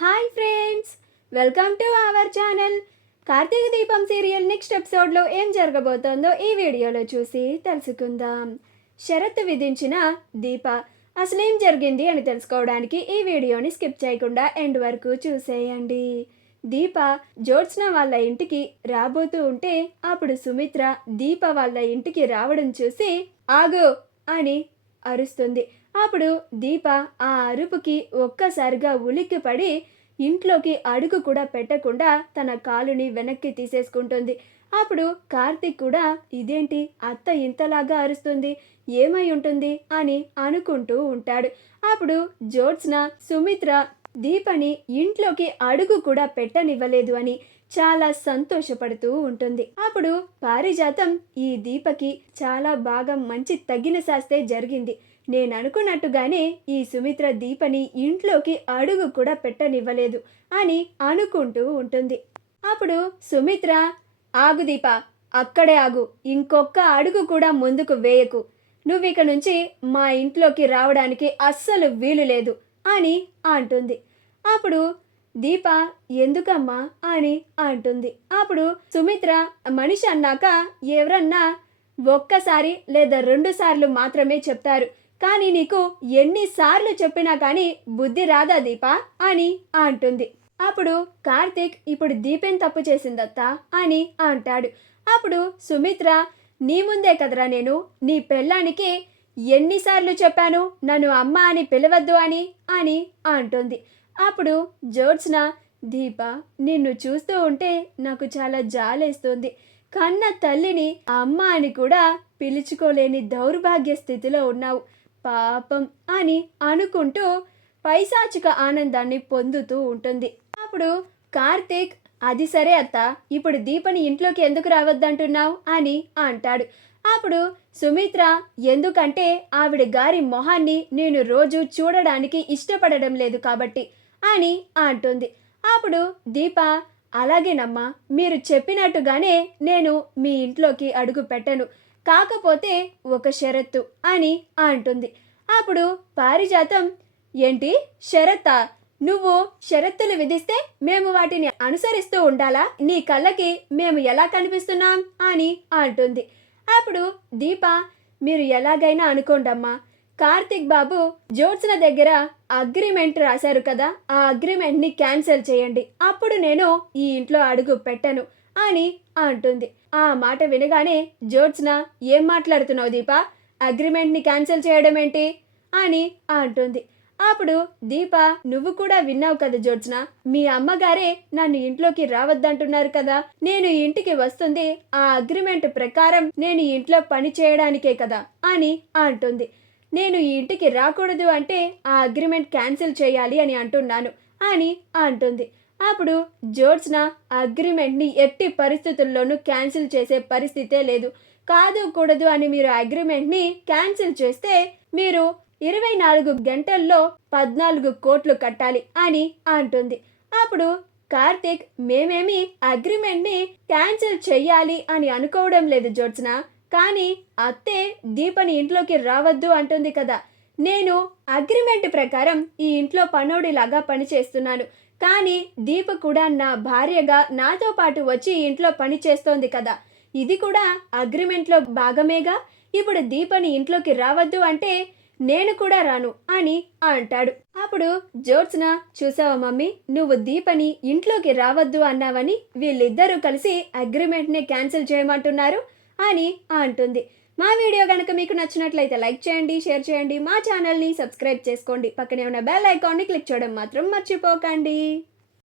Hi friends, welcome to our channel. Karthika Deepam serial next ఎపిసోడ్లో ఏం జరగబోతోందో ఈ వీడియోలో చూసి తెలుసుకుందాం. షరతు విధించిన దీప అసలేం జరిగింది అని తెలుసుకోవడానికి ఈ వీడియోని స్కిప్ చేయకుండా ఎండ్ వరకు చూసేయండి. దీప జ్యోత్స్న వాళ్ళ ఇంటికి రాబోతూ ఉంటే అప్పుడు సుమిత్ర దీప వాళ్ళ ఇంటికి రావడం చూసి ఆగు అని అరుస్తుంది. అప్పుడు దీప ఆ అరుపుకి ఒక్కసారిగా ఉలిక్కిపడి ఇంట్లోకి అడుగు కూడా పెట్టకుండా తన కాలుని వెనక్కి తీసేసుకుంటుంది. అప్పుడు కార్తీక్ కూడా ఇదేంటి అత్త ఇంతలాగా అరుస్తుంది, ఏమై ఉంటుంది అని అనుకుంటూ ఉంటాడు. అప్పుడు జ్యోత్స్న సుమిత్ర దీపని ఇంట్లోకి అడుగు కూడా పెట్టనివ్వలేదు అని చాలా సంతోషపడుతూ ఉంటుంది. అప్పుడు పారిజాతం ఈ దీపకి చాలా బాగా మంచి తగిన శాస్తే జరిగింది, నేను అనుకున్నట్టుగానే ఈ సుమిత్ర దీపని ఇంట్లోకి అడుగు కూడా పెట్టనివ్వలేదు అని అనుకుంటూ ఉంటుంది. అప్పుడు సుమిత్ర ఆగు దీప, అక్కడే ఆగు, ఇంకొక అడుగు కూడా ముందుకు వేయకు, నువ్విక నుంచి మా ఇంట్లోకి రావడానికి అస్సలు వీలు లేదు అని అంటుంది. అప్పుడు దీప ఎందుకమ్మా అని అంటుంది. అప్పుడు సుమిత్ర మనిషి అన్నాక ఎవరన్నా ఒక్కసారి లేదా 2 సార్లు మాత్రమే చెప్తారు, కానీ నీకు ఎన్నిసార్లు చెప్పినా కానీ బుద్ధి రాదా దీప అని అంటుంది. అప్పుడు కార్తీక్ ఇప్పుడు దీపేం తప్పు చేసిందత్తా అని అంటాడు. అప్పుడు సుమిత్ర నీ ముందే కదరా నేను నీ పెళ్ళానికి ఎన్నిసార్లు చెప్పాను నన్ను అమ్మ అని పిలవద్దు అని అంటుంది. అప్పుడు జ్యోత్స్న దీప నిన్ను చూస్తూ ఉంటే నాకు చాలా జాలేస్తుంది, కన్న తల్లిని అమ్మ అని కూడా పిలుచుకోలేని దౌర్భాగ్య స్థితిలో ఉన్నావు పాపం అని అనుకుంటూ పైశాచిక ఆనందాన్ని పొందుతూ ఉంటుంది. అప్పుడు కార్తీక్ అది సరే అత్త, ఇప్పుడు దీపని ఇంట్లోకి ఎందుకు రావద్దంటున్నావు అని అంటాడు. అప్పుడు సుమిత్ర ఎందుకంటే ఆవిడ గారి మొహాన్ని నేను రోజు చూడడానికి ఇష్టపడడం లేదు కాబట్టి అని అంటుంది. అప్పుడు దీప అలాగేనమ్మా, మీరు చెప్పినట్టుగానే నేను మీ ఇంట్లోకి అడుగు పెట్టను, కాకపోతే ఒక షరత్తు అని అంటుంది. అప్పుడు పారిజాతం ఏంటి షరత్తా, నువ్వు షరత్తులు విధిస్తే మేము వాటిని అనుసరిస్తూ ఉండాలా, నీ కళ్ళకి మేము ఎలా కనిపిస్తున్నాం అని అంటుంది. అప్పుడు దీప మీరు ఎలాగైనా అనుకోండమ్మా, కార్తీక్ బాబు జ్యోత్స్న దగ్గర అగ్రిమెంట్ రాశారు కదా, ఆ అగ్రిమెంట్ని క్యాన్సిల్ చేయండి, అప్పుడు నేను ఈ ఇంట్లో అడుగు పెట్టను అని అంటుంది. ఆ మాట వినగానే జ్యోత్స్న ఏం మాట్లాడుతున్నావు దీప, అగ్రిమెంట్ని క్యాన్సిల్ చేయడం ఏంటి అని అంటుంది. అప్పుడు దీప నువ్వు కూడా విన్నావు కదా జ్యోత్స్న, మీ అమ్మగారే నన్ను ఇంట్లోకి రావద్దంటున్నారు కదా, నేను ఇంటికి వస్తుంది ఆ అగ్రిమెంట్ ప్రకారం నేను ఇంట్లో పని చేయడానికే కదా అని అంటుంది. నేను ఈ ఇంటికి రాకూడదు అంటే ఆ అగ్రిమెంట్ క్యాన్సిల్ చేయాలి అని అంటున్నాను అని అంటుంది. అప్పుడు జ్యోత్స్న అగ్రిమెంట్ని ఎట్టి పరిస్థితుల్లోనూ క్యాన్సిల్ చేసే పరిస్థితే లేదు, కాదు కూడదు అని మీరు అగ్రిమెంట్ని క్యాన్సిల్ చేస్తే మీరు 24 గంటల్లో 14 కోట్లు కట్టాలి అని అంటుంది. అప్పుడు కార్తీక్ మేమేమి అగ్రిమెంట్ని క్యాన్సిల్ చెయ్యాలి అని అనుకోవడం లేదు జ్యోత్స్న, కానీ అత్తే దీపని ఇంట్లోకి రావద్దు అంటుంది కదా, నేను అగ్రిమెంట్ ప్రకారం ఈ ఇంట్లో పనోడిలాగా పనిచేస్తున్నాను, కానీ దీప కూడా నా భార్యగా నాతో పాటు వచ్చి ఇంట్లో పని చేస్తోంది కదా, ఇది కూడా అగ్రిమెంట్లో భాగమేగా, ఇప్పుడు దీపని ఇంట్లోకి రావద్దు అంటే నేను కూడా రాను అని అంటాడు. అప్పుడు జ్యోత్స్న చూసావా మమ్మీ, నువ్వు దీపని ఇంట్లోకి రావద్దు అన్నావని వీళ్ళిద్దరూ కలిసి అగ్రిమెంట్ని క్యాన్సిల్ చేయమంటున్నారు అని అంటుంది. మా వీడియో కనుక మీకు నచ్చినట్లయితే లైక్ చేయండి, షేర్ చేయండి, మా ఛానల్ని సబ్స్క్రైబ్ చేసుకోండి, పక్కనే ఉన్న బెల్ ఐకాన్ని క్లిక్ చేయడం మాత్రం మర్చిపోకండి.